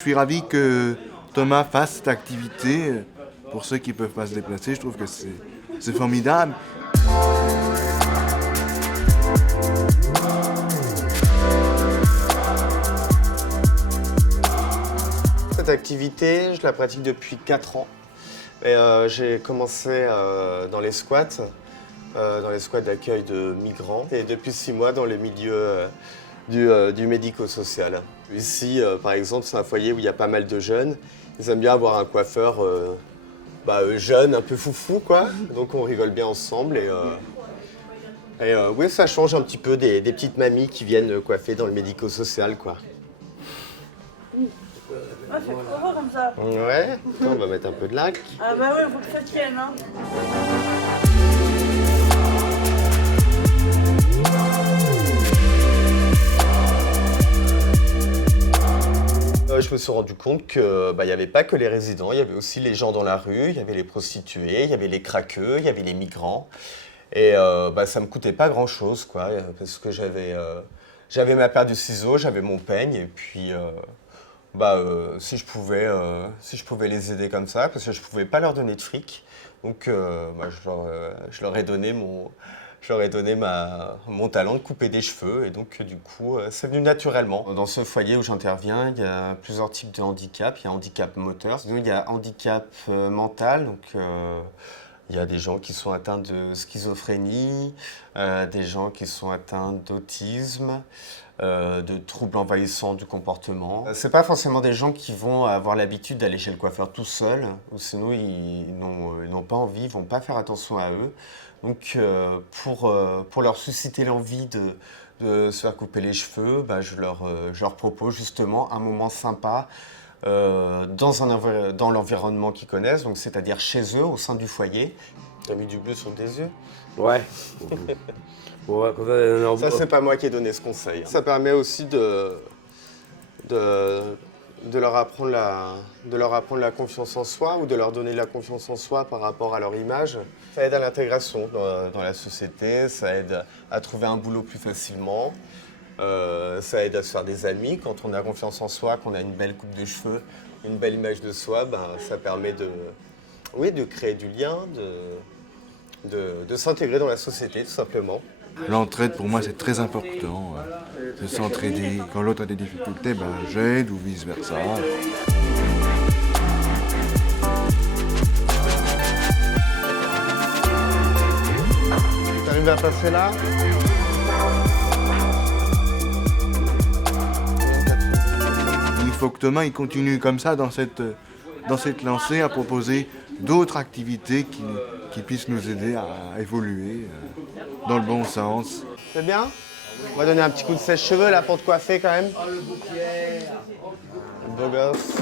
Je suis ravi que Thomas fasse cette activité. Pour ceux qui ne peuvent pas se déplacer, je trouve que c'est formidable. Cette activité, je la pratique depuis 4 ans. J'ai commencé dans les squats d'accueil de migrants, et depuis 6 mois dans les milieux du médico-social. Ici, par exemple, c'est un foyer où il y a pas mal de jeunes. Ils aiment bien avoir un coiffeur jeune, un peu foufou, quoi. Donc on rigole bien ensemble. Oui, ça change un petit peu des petites mamies qui viennent coiffer dans le médico-social, quoi. Ah, c'est trop beau comme ça. Ouais, on va mettre un peu de lac. Ah bah ouais, faut que ça tienne, hein. Je me suis rendu compte qu'il n'y avait pas que les résidents, il y avait aussi les gens dans la rue, il y avait les prostituées, il y avait les craqueux, il y avait les migrants. Et ça me coûtait pas grand-chose, quoi, parce que j'avais ma paire de ciseaux, j'avais mon peigne, et puis si je pouvais les aider comme ça, parce que je pouvais pas leur donner de fric, donc je leur ai donné mon talent de couper des cheveux, et donc du coup c'est venu naturellement. Dans ce foyer où j'interviens, il y a plusieurs types de handicap. Il y a handicap moteur, sinon il y a handicap mental, donc il y a des gens qui sont atteints de schizophrénie, des gens qui sont atteints d'autisme, de troubles envahissants du comportement. C'est pas forcément des gens qui vont avoir l'habitude d'aller chez le coiffeur tout seuls, ou sinon ils n'ont pas envie, ils vont pas faire attention à eux. Donc pour leur susciter l'envie de se faire couper les cheveux, je leur propose justement un moment sympa dans l'environnement qu'ils connaissent, donc c'est-à-dire chez eux, au sein du foyer. T'as mis du bleu sur tes yeux? Ouais. Ouais, Ça, c'est pas moi qui ai donné ce conseil. Ça permet aussi de leur apprendre la confiance en soi, ou de leur donner de la confiance en soi par rapport à leur image. Ça aide à l'intégration dans la société, ça aide à trouver un boulot plus facilement, ça aide à se faire des amis. Quand on a confiance en soi, qu'on a une belle coupe de cheveux, une belle image de soi, ça permet de créer du lien, de s'intégrer dans la société, tout simplement. L'entraide, pour moi, c'est très important. De s'entraider. Quand l'autre a des difficultés, j'aide ou vice-versa. T'arrives à passer là? Il faut que Thomas il continue comme ça dans cette lancée à proposer d'autres activités qui puissent nous aider à évoluer dans le bon sens. C'est bien? On va donner un petit coup de sèche-cheveux là pour te coiffer quand même. Le beau gosse.